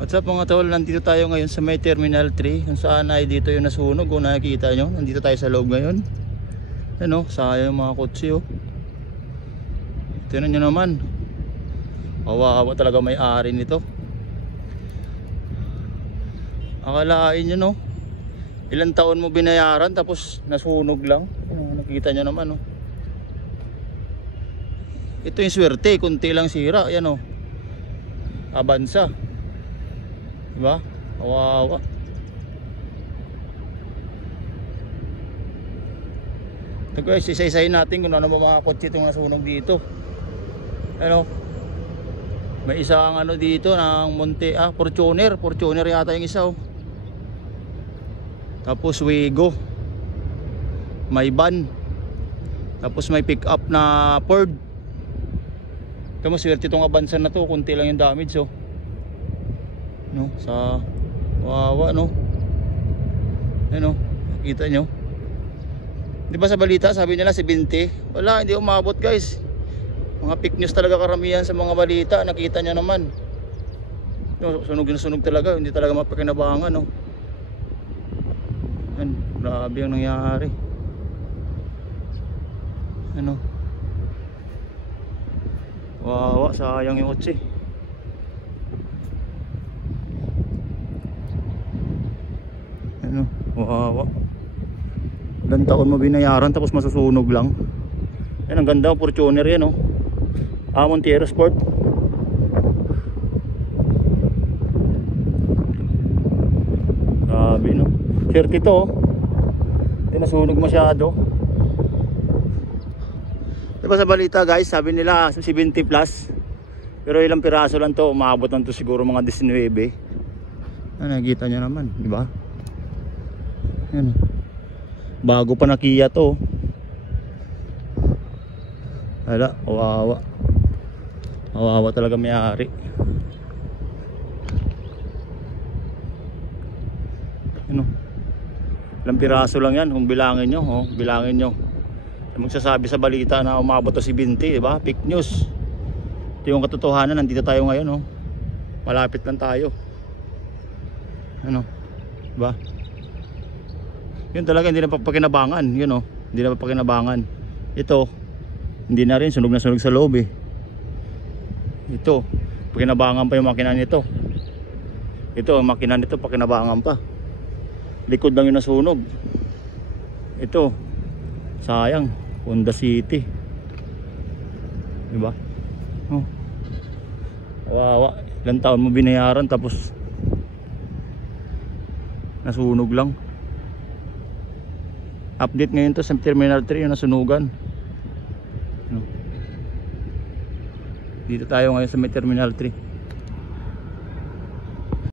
What's up mga tol, nandito tayo ngayon sa may Terminal 3 kung saan ay dito yung nasunog. Kung nakikita nyo, nandito tayo sa loob ngayon. Ano, sayang yung mga kotse oh. Tignan nyo naman, kawawa talaga may-ari nito. Akalain nyo no, ilang taon mo binayaran tapos nasunog lang. Nakikita nyo naman oh. Ito yung swerte, kunti lang sira. Yan oh, Avanza, diba? Kawawa. Ito guys, isa-isahin natin kung ano mga kotse itong nasunog dito. Ano, may isang ano dito ng Monte, Fortuner yata yung isa oh. Tapos Wigo, may van, tapos may pick up na Ford. Ito maswerte itong Avanza na to, kunti lang yung damage oh. No, sa wawa no. Ano, kita nyo? Di ba sa balita sabi nila 70? Wala, hindi umabot guys. Mga fake news talaga karamihan sa mga balita. Nakita nyo naman no, sunog na sunog talaga, hindi talaga mapakinabangan no. Yan, grabe yung nangyari. Ano, wawa, sayang yung kotse. Ano, wawa. Ilang taon mo binayaran tapos masusunog lang. Yan, ang ganda, Fortuner yan oh. Montero Sport. Grabe no, shirt ito oh. Hindi nasunog masyado. Diba sa balita guys, sabi nila 70 plus, pero ilang piraso lang to, umabot lang to siguro mga 19. Nakikita nyo naman, diba? Yan, bago pa na Kia to. Hala, kawawa. Kawawa talaga may-ari. Ano, ilang piraso lang yan kung bilangin nyo oh, bilangin nyo. Magsasabi sa balita na umabot to 70, diba? Fake news. Ito yung katotohanan, nandito tayo ngayon oh. Malapit lang tayo. Ano, diba? Yun talaga, hindi na papakinabangan. Yun oh, hindi na papakinabangan. Ito, hindi na rin, sunog na sunog sa loob eh. Ito, pakinabangan pa yung makina nito. Ito, makina nito pakinabangan pa. Likod lang yung nasunog. Ito, sayang, Honda City, diba? Oh, kawawa, ilang taon mo binayaran tapos nasunog lang. Update ngayon to sa Terminal 3 yung nasunugan. Dito tayo ngayon sa may Terminal 3.